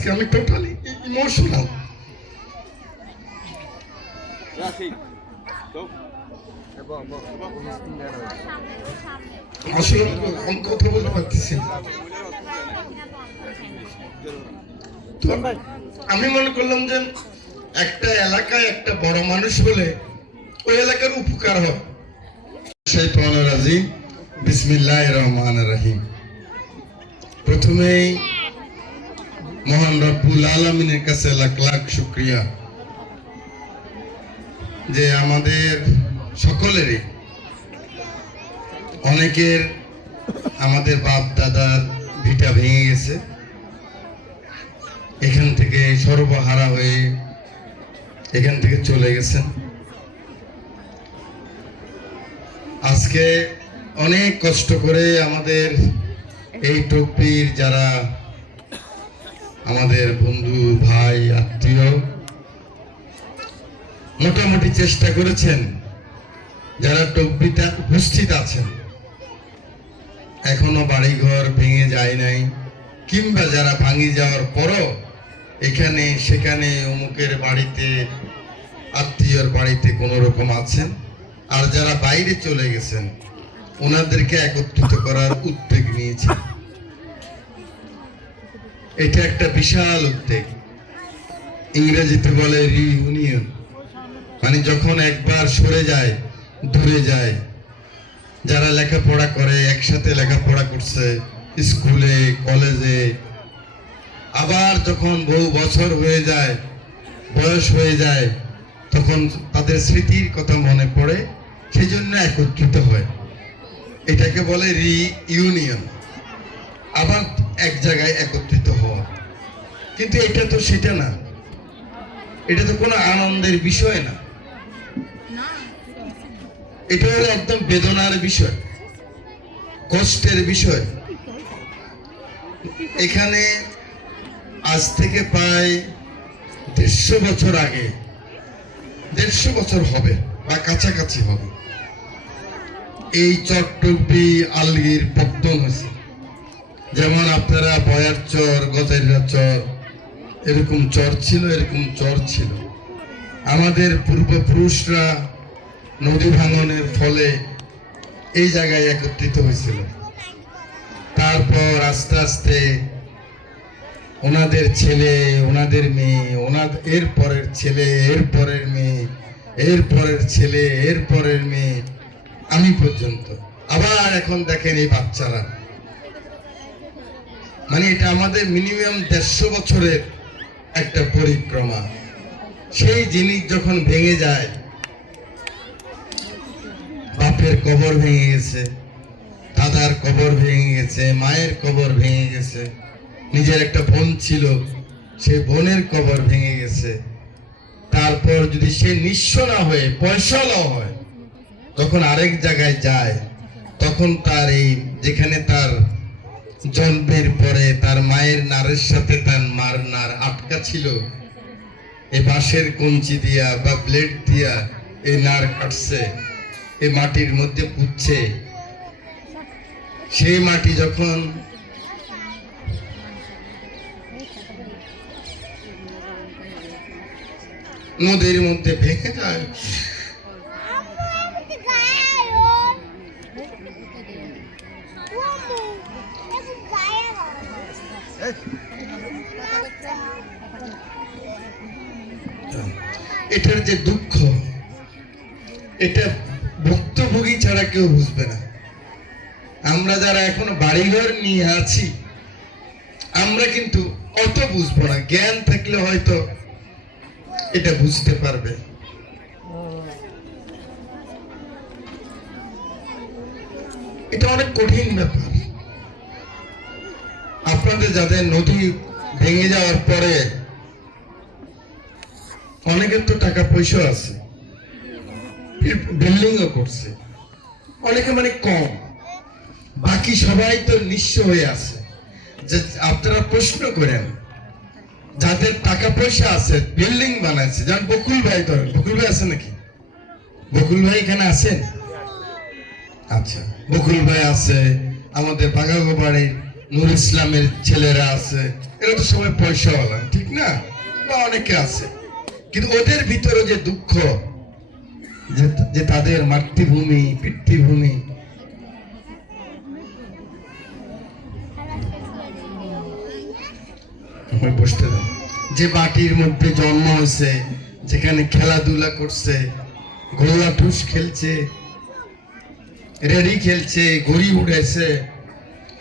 আজকে আমি totally emotional আসলে আমি কথা বলতে পারতেছি আমি মনে করলাম যে একটা এলাকায় একটা বড় মানুষ হলে ওই এলাকার উপকার হবে সেই রাজি বিসমিল্লাহ রহমান রাহিম। প্রথমেই মহান রব্বুল আলমিনের কাছে লাখ লাখ শুক্রিয়া যে আমাদের সকলেরই অনেকের আমাদের বাপ দাদার ভিটা ভেঙে গেছে এখান থেকে সর্বহারা হয়ে এখান থেকে চলে গেছেন। আজকে অনেক কষ্ট করে আমাদের এই টপির যারা আমাদের বন্ধু, ভাই, আত্মীয় মোটামুটি চেষ্টা করেছেন যারা টপিটা উপস্থিত আছেন। এখনও বাড়িঘর ভেঙে যায় নাই। কিংবা যারা ভাঙি যাওয়ার পরও এখানে, সেখানে অমুকের বাড়িতে, আত্মীয়র বাড়িতে কোনো রকম আছেন। আর যারা বাইরে চলে গেছেন, ওনাদেরকে একত্রিত করার উদ্যোগ নিয়েছেন। এটা একটা বিশাল উদ্যোগ ইংরেজিতে বলে রিইউনিয়ন মানে যখন একবার সরে যায়, দূরে যায়, যারা লেখাপড়া করে, একসাথে লেখাপড়া করছে, স্কুলে, কলেজে, আবার যখন বহু বছর হয়ে যায়, বয়স হয়ে যায়, তখন তাদের স্মৃতির কথা মনে পড়ে সেই জন্য একত্রিত হয়। এটাকে বলে রি ইউনিয়ন আবার এক জায়গায় একত্রিত হওয়া কিন্তু এটা তো সেটা না। এটা তো কোনো আনন্দের বিষয় না। এটা হলো একদম বেদনার বিষয়, কষ্টের বিষয়। এখানে আজ থেকে প্রায় দেড়শো বছর আগে, দেড়শো বছর হবে বা কাছাকাছি হবে। এই চট্টগ্রি আলগির পত্তন হয়েছে। যেমন আপনারা বয়ার চর গজাইরা চর এরকম চর ছিল, এরকম চর ছিল। আমাদের পূর্বপুরুষরা নদী ভাঙনের ফলে এই জায়গায় একত্রিত হয়েছিল। তারপর আস্তে আস্তে ওনাদের ছেলে, ওনাদের মেয়ে ওনাদের এর পরের ছেলে, এর পরের মেয়ে, এর পরের ছেলে, এর পরের মেয়ে, আমি পর্যন্ত। আবার এখন দেখেন এই বাচ্চারা। মানে এটা আমাদের মিনিমাম দেড়শো বছরের একটা পরিক্রমা। সেই জিনিস যখন ভেঙে যায়, বাপের কবর ভেঙে গেছে, দাদার কবর ভেঙে গেছে, মায়ের কবর ভেঙে গেছে, নিজের একটা বোন ছিল, সে বোনের কবর ভেঙে গেছে। তারপর যদি সে নিঃস্ব না হয়ে পয়সাও হয়, তখন আরেক জায়গায় যায়, তখন তার এই যেখানে তার জন্মের পরে তার মায়ের নারের সাথে তার মার নার আটকা ছিল। এ বাঁশের কঞ্চি দিয়া বা ব্লেড দিয়া এই নার কাটছে, এ মাটির মধ্যে পুচ্ছে সেই মাটি যখন নদীর মধ্যে ভেঙে যায় এটার যে দুঃখ, এটা ভুক্তভোগী ছাড়া কেউ বুঝবে না। আমরা যারা এখনও বাড়িঘর নিয়ে আছি, আমরা কিন্তু অত বুঝব না। জ্ঞান থাকলে হয়তো এটা বুঝতে পারবে। এটা অনেক কঠিন ব্যাপার। আপনাদের যাদের নদী ভেঙে যাওয়ার পরে অনেকের তো টাকা পয়সা আছে। বিল্ডিংও করছে। অনেকে মানে কম। বাকি সবাই তো নিঃস্ব হয়ে আছে। যে আপনারা প্রশ্ন করেন, যাদের টাকা পয়সা আছে, বিল্ডিং বানাইছে, যেমন বকুল ভাই ধরেন, বকুল ভাই আছে নাকি? বকুল ভাই এখানে আছেন? আচ্ছা বকুল ভাই আছে, আমাদের বাগাগো বাড়ির নুর ইসলামের ছেলেরা আছে, এরা তো সবাই পয়সাওয়ালা, ঠিক না? বা অনেকে আছে। কিন্তু ওদের ভিতরে যে দুঃখ, যে তাদের মাতৃভূমি, পিতৃভূমি বসতে যে মাটির মধ্যে জন্ম হয়েছে, যেখানে খেলাধুলা করছে গোল্লা টুস খেলছে, রেডি খেলছে গড়ি উড়েছে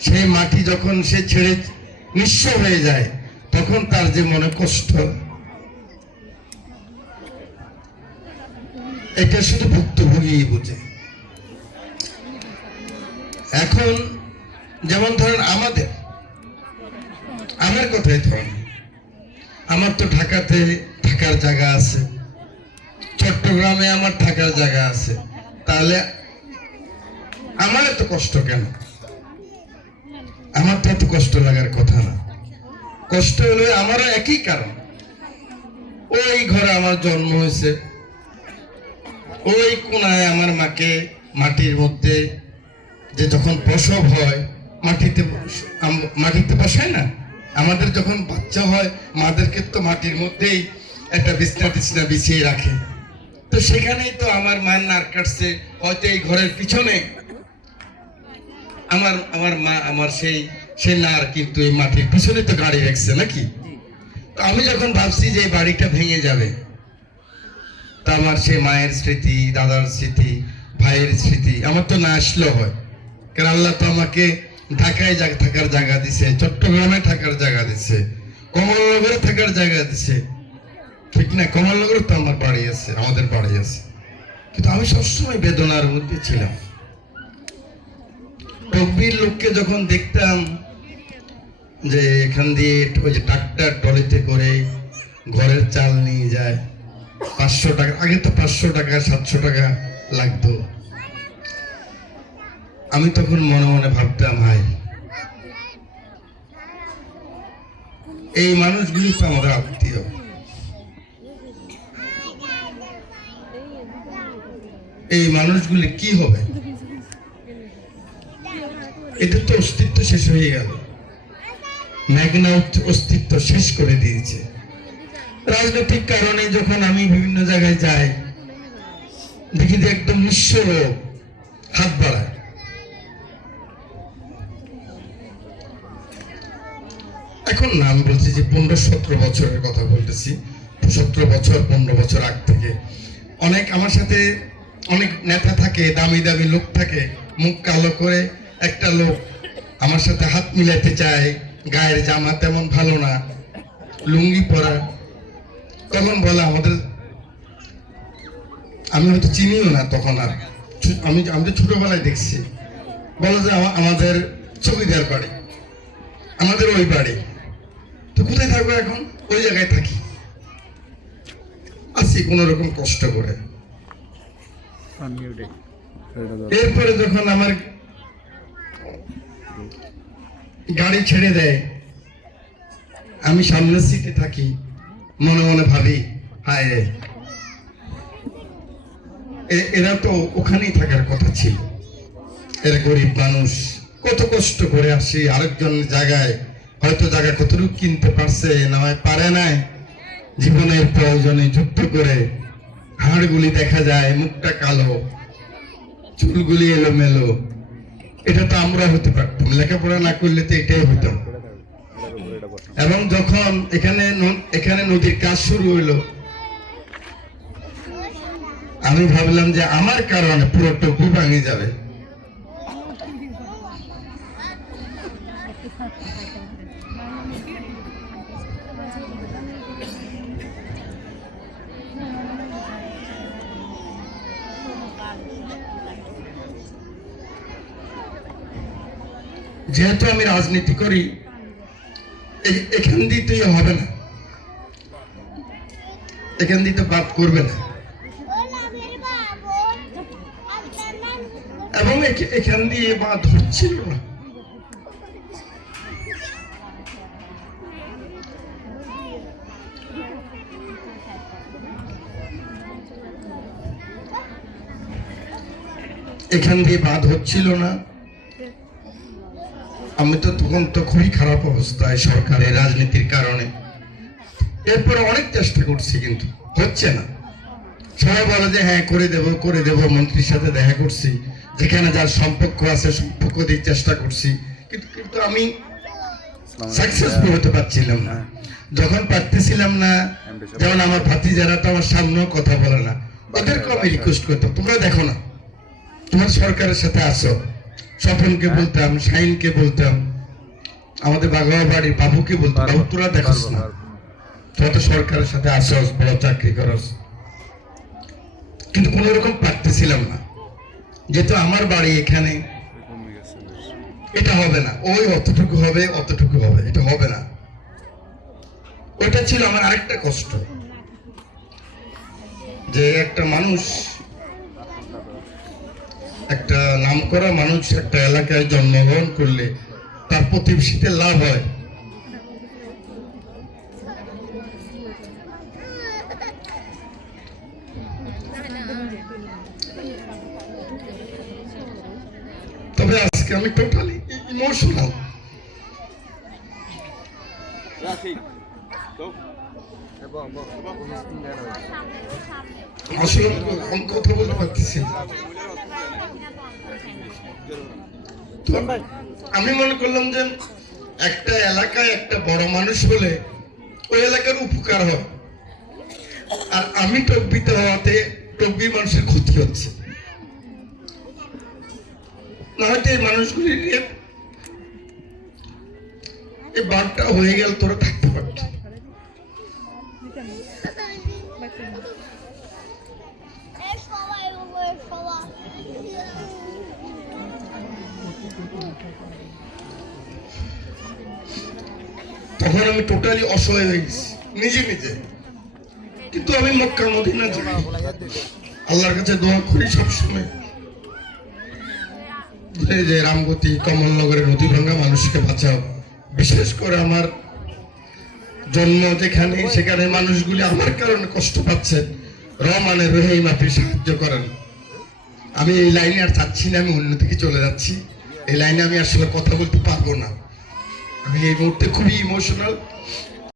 সেই মাটি যখন সে ছেড়ে নিঃস্ব হয়ে যায়, তখন তার যে মনে কষ্ট। এটা শুধু ভুক্তভোগী বুঝে। এখন যেমন ধরেন আমাদের, আমার কথাই ধরেন, আমার তো ঢাকাতে থাকার জায়গা আছে, চট্টগ্রামে আমার থাকার জায়গা আছে, তাহলে আমার এত কষ্ট কেন? আমার তো এত কষ্ট লাগার কথা না। কষ্ট হলো আমারও একই কারণ। ওই ঘরে আমার জন্ম হয়েছে। ওই কোনায় আমার মাকে মাটির মধ্যে যে যখন প্রসব হয়, মাটিতে মাটিতে বসায় না? আমাদের যখন বাচ্চা হয়, মাদেরকে তো মাটির মধ্যেই একটা বিছনা টিছনা বিছিয়ে রাখে। তো সেখানেই তো আমার মার নার কাটছে। হয়তো এই ঘরের পিছনে আমার আমার মা আমার সেই সেই নার কিন্তু এই মাটির পিছনে তো গাড়ি রাখছে নাকি? আমি যখন ভাবছি যে বাড়িটা ভেঙে যাবে তা আমার সে মায়ের স্মৃতি দাদার স্মৃতি ভাইয়ের স্মৃতি আমার তো না আসলেও হয়। কারণ আল্লাহ তো আমাকে ঢাকায় থাকার জায়গা দিছে চট্টগ্রামে থাকার জায়গা দিছে কমলনগরে থাকার জায়গা দিছে। ঠিক না? কমলনগরে তো আমার বাড়ি আছে আমাদের বাড়ি আছে। কিন্তু আমি সবসময় বেদনার মধ্যে ছিলাম। তকবির লোককে যখন দেখতাম যে এখান দিয়ে ওই যে ট্রাক্টর টলিতে করে ঘরের চাল নিয়ে যায়, পাঁচশো টাকা, আগে তো পাঁচশো টাকা, সাতশো টাকা লাগতো। আমি তখন মনে মনে ভাবতাম ভাই এই মানুষগুলি তো আমাদের আত্মীয়। এই মানুষগুলি কি হবে? এদের তো অস্তিত্ব শেষ হয়ে গেল। ম্যাগনা অস্তিত্ব শেষ করে দিয়েছে। রাজনৈতিক কারণে যখন আমি বিভিন্ন জায়গায় যাই, দেখি যে একদম নিঃস্ব লোক হাত বাড়ায়। এখন না আমি বলছি যে পনেরো সতেরো বছরের কথা বলতেছি। সতেরো বছর, পনেরো বছর আগ থেকে। অনেক আমার সাথে অনেক নেতা থাকে, দামি দামি লোক থাকে, মুখ কালো করে একটা লোক আমার সাথে হাত মিলাতে চায় গায়ের জামা তেমন ভালো না লুঙ্গি পরা। তখন বলে আমাদের আমি হয়তো চিনিও না তখন আর। আমি আমি তো ছোটবেলায় দেখছি। বলো যে আমা- আমাদের চকিদার বাড়ি আমাদের ওই বাড়ি। তো কোথায় থাকব এখন? ওই জায়গায় থাকি। আসি কোনো রকম কষ্ট করে। এরপরে যখন আমার গাড়ি ছেড়ে দেয়। আমি সামনের সিটে থাকি। মনে মনে ভাবি, হায় এরা তো ওখানেই থাকার কথা ছিল। এরা গরিব মানুষ। কত কষ্ট করে আসি আরেকজনের জায়গায়। হয়তো জায়গা কতটুকু কিনতে পারছে, না পারে নাই। জীবনের প্রয়োজনে যুদ্ধ করে হাড়গুলি দেখা যায়, মুখটা কালো। চুলগুলি এলোমেলো। এটা তো আমরা হতে পারতাম লেখাপড়া না করলে তো এটাই হতাম এবং যখন এখানে এখানে নদীর কাজ শুরু হইল, আমি ভাবলাম যে আমার কারণে পুরো টপি ভাঙে যাবে। যেহেতু আমি রাজনীতি করি এখান ইয়ে হবে না। এখান দিয়ে তো বাদ করবে না। এবং এখান দিয়ে বাদ হচ্ছিল না। এখান দিয়ে বাদ হচ্ছিল না। আমি তো তখন তো খুবই খারাপ অবস্থায় সরকারের রাজনীতির কারণে। এরপরে অনেক চেষ্টা করছি কিন্তু, হচ্ছে না। সবাই বলে যে হ্যাঁ করে দেব করে দেব, মন্ত্রীর সাথে দেখা করছি। যেখানে যার সম্পর্ক আছে, সম্পর্ক দিয়ে চেষ্টা করছি। কিন্তু কিন্তু আমি সাকসেসফুল হতে পারছিলাম না। যখন পারতেছিলাম না, যেমন আমার ভাতি যারা তো আমার সামনেও কথা বলে না। ওদেরকে আমি রিকোয়েস্ট করতাম, তোমরা দেখো না। তোমার সরকারের সাথে আসো। স্বপনকে বলতাম শাহিনকে বলতাম আমাদের বাগাওয়া বাড়ির বাবুকে বলতাম বাবু তোরা দেখোস না। তোরা তো সরকারের সাথে আসস বড় চাকরি করস। কিন্তু কোন রকম পারতেছিলাম না। যেহেতু আমার বাড়ি এখানে এটা হবে না। ওই অতটুকু হবে অতটুকু হবে এটা হবে না। ওইটা ছিল আমার আরেকটা কষ্ট। যে একটা মানুষ একটা নাম করা মানুষ একটা এলাকায় জন্মগ্রহণ করলে তার প্রতিবেশীতে লাভ হয়। তবে আজকে আমি টোটালি ইমোশনাল আসলে কথা বলতে পারতেছি আমি মনে করলাম যে একটা এলাকায় একটা বড় মানুষ হলে ওই এলাকার উপকার হয়। আর আমি টকবিত হওয়াতে টকবি মানুষের ক্ষতি হচ্ছে। না হয়তো এই মানুষগুলি নিয়ে এই বারটা হয়ে গেল তোরা থাকতে পারত es vorbei. তখন আমি টোটালি অসহায় হয়ে গেছি, নিজে নিজে। কিন্তু আমি মক্কা মদিনা যাই। আল্লাহর কাছে দোয়া করি সবসময়। যে রামগতি কমলনগরের নদী ভাঙ্গা মানুষকে বাঁচাও। বিশেষ করে আমার জন্ম যেখানে, সেখানে মানুষগুলি আমার কারণে কষ্ট পাচ্ছে। রহমানে, রহিম, আপনি সাহায্য করেন। আমি এই লাইনে আর চাচ্ছি না, আমি অন্য দিকে চলে যাচ্ছি। এই লাইনে আমি আসলে কথা বলতে পারব না। আমি এই মুহূর্তে খুবই ইমোশনাল